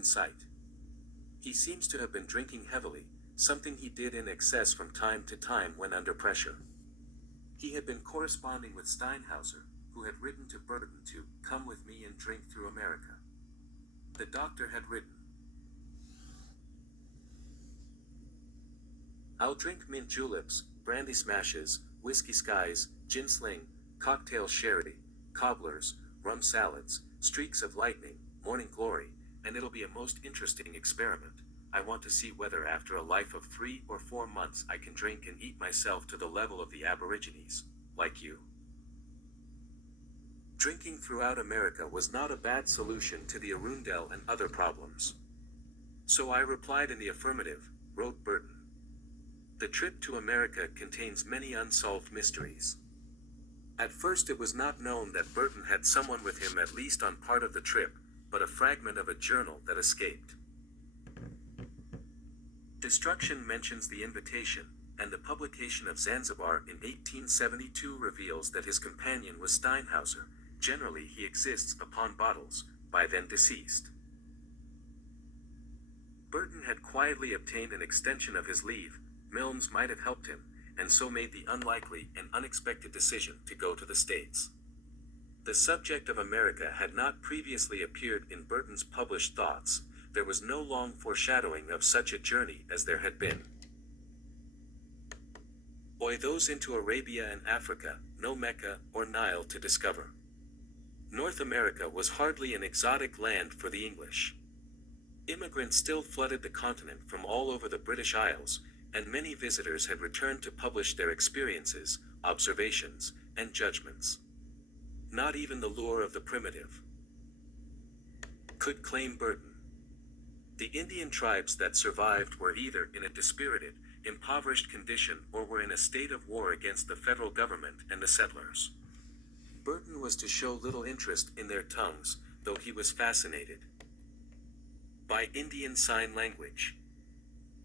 in sight. He seems to have been drinking heavily, something he did in excess from time to time when under pressure. He had been corresponding with Steinhauser, who had written to Burton to come with me and drink through America. The doctor had written, "I'll drink mint juleps, brandy smashes, whiskey skies, gin sling, cocktail sherry, cobblers, rum salads, streaks of lightning, morning glory, and it'll be a most interesting experiment. I want to see whether after a life of 3 or 4 months I can drink and eat myself to the level of the Aborigines, like you." Drinking throughout America was not a bad solution to the Arundel and other problems. "So I replied in the affirmative," wrote Burton. "The trip to America contains many unsolved mysteries." At first it was not known that Burton had someone with him at least on part of the trip, but a fragment of a journal that escaped. Destruction mentions the invitation, and the publication of Zanzibar in 1872 reveals that his companion was Steinhauser. Generally he exists upon bottles, by then deceased. Burton had quietly obtained an extension of his leave. Milnes might have helped him, and so made the unlikely and unexpected decision to go to the States. The subject of America had not previously appeared in Burton's published thoughts. There was no long foreshadowing of such a journey as there had been. Boy, those into Arabia and Africa, no Mecca or Nile to discover. North America was hardly an exotic land for the English. Immigrants still flooded the continent from all over the British Isles, and many visitors had returned to publish their experiences, observations, and judgments. Not even the lure of the primitive could claim Burton. The Indian tribes that survived were either in a dispirited, impoverished condition or were in a state of war against the federal government and the settlers. Burton was to show little interest in their tongues, though he was fascinated by Indian Sign Language.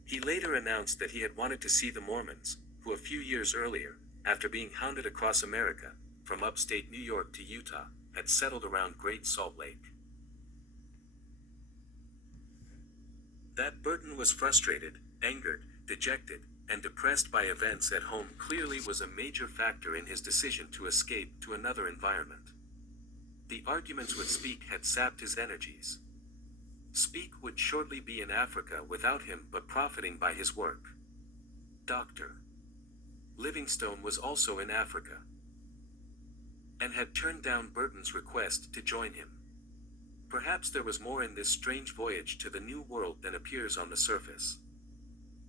He later announced that he had wanted to see the Mormons, who a few years earlier, after being hounded across America, from upstate New York to Utah, had settled around Great Salt Lake. That Burton was frustrated, angered, dejected, and depressed by events at home clearly was a major factor in his decision to escape to another environment. The arguments with Speke had sapped his energies. Speke would shortly be in Africa without him but profiting by his work. Dr. Livingstone was also in Africa, and had turned down Burton's request to join him. Perhaps there was more in this strange voyage to the New World than appears on the surface.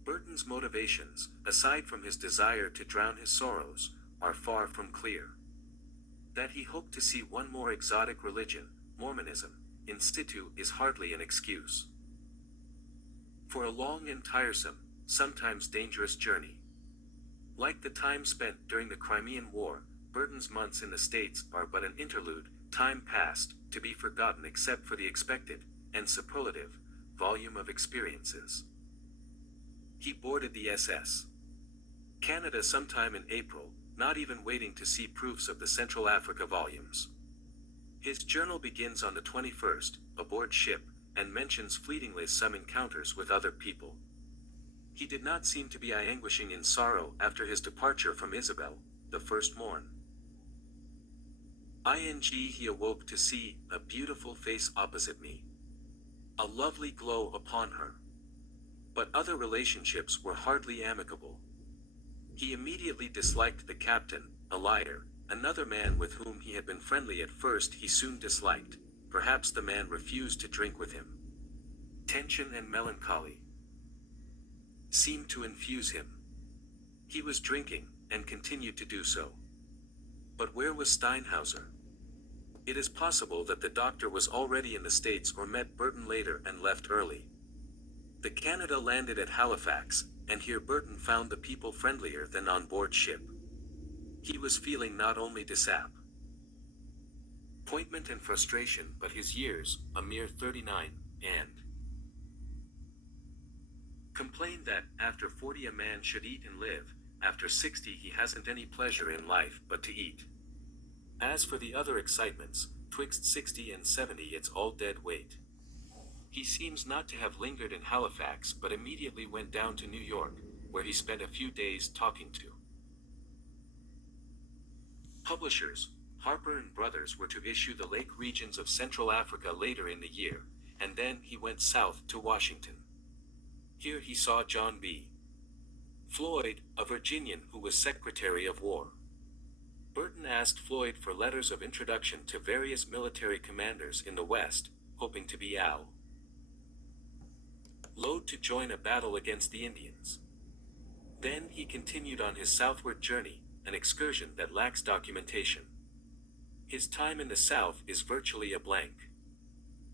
Burton's motivations, aside from his desire to drown his sorrows, are far from clear. That he hoped to see one more exotic religion, Mormonism, in situ is hardly an excuse. For a long and tiresome, sometimes dangerous journey. Like the time spent during the Crimean War, Burton's months in the States are but an interlude, time past, to be forgotten except for the expected, and superlative, volume of experiences. He boarded the SS Canada sometime in April, not even waiting to see proofs of the Central Africa volumes. His journal begins on the 21st, aboard ship, and mentions fleetingly some encounters with other people. He did not seem to be anguishing in sorrow after his departure from Isabel, the first morn. He awoke to see a beautiful face opposite me. A lovely glow upon her. But other relationships were hardly amicable. He immediately disliked the captain, a liar, another man with whom he had been friendly at first he soon disliked. Perhaps the man refused to drink with him. Tension and melancholy seemed to infuse him. He was drinking, and continued to do so. But where was Steinhauser? It is possible that the doctor was already in the States or met Burton later and left early. The Canada landed at Halifax, and here Burton found the people friendlier than on board ship. He was feeling not only disappointment and frustration but his years, a mere 39, and complained that, after 40 a man should eat and live, after 60 he hasn't any pleasure in life but to eat. As for the other excitements, twixt 60 and 70 it's all dead weight. He seems not to have lingered in Halifax but immediately went down to New York, where he spent a few days talking to publishers. Harper and Brothers were to issue The Lake Regions of Central Africa later in the year, and then he went south to Washington. Here he saw John B. Floyd, a Virginian who was Secretary of War. Burton asked Floyd for letters of introduction to various military commanders in the West, hoping to be allowed to join a battle against the Indians. Then he continued on his southward journey, an excursion that lacks documentation. His time in the South is virtually a blank.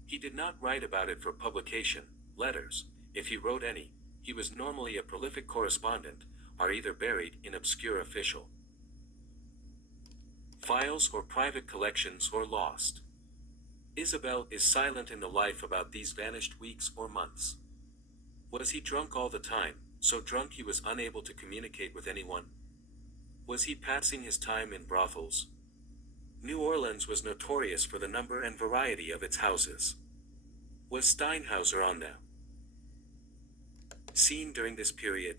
He did not write about it for publication. Letters, if he wrote any, he was normally a prolific correspondent, are either buried in obscure official files or private collections or lost. Isabel is silent in the life about these vanished weeks or months. Was he drunk all the time, so drunk he was unable to communicate with anyone? Was he passing his time in brothels? New Orleans was notorious for the number and variety of its houses. Was Steinhauser on the scene during this period?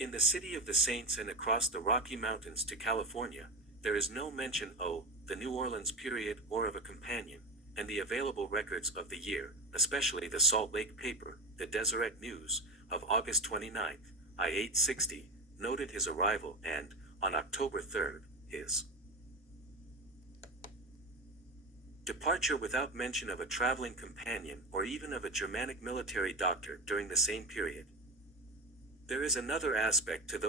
In the City of the Saints and across the Rocky Mountains to California, there is no mention of the New Orleans period or of a companion, and the available records of the year, especially the Salt Lake paper, the Deseret News, of August 29, I-860, noted his arrival and, on October 3, his departure without mention of a traveling companion or even of a Germanic military doctor during the same period. There is another aspect to those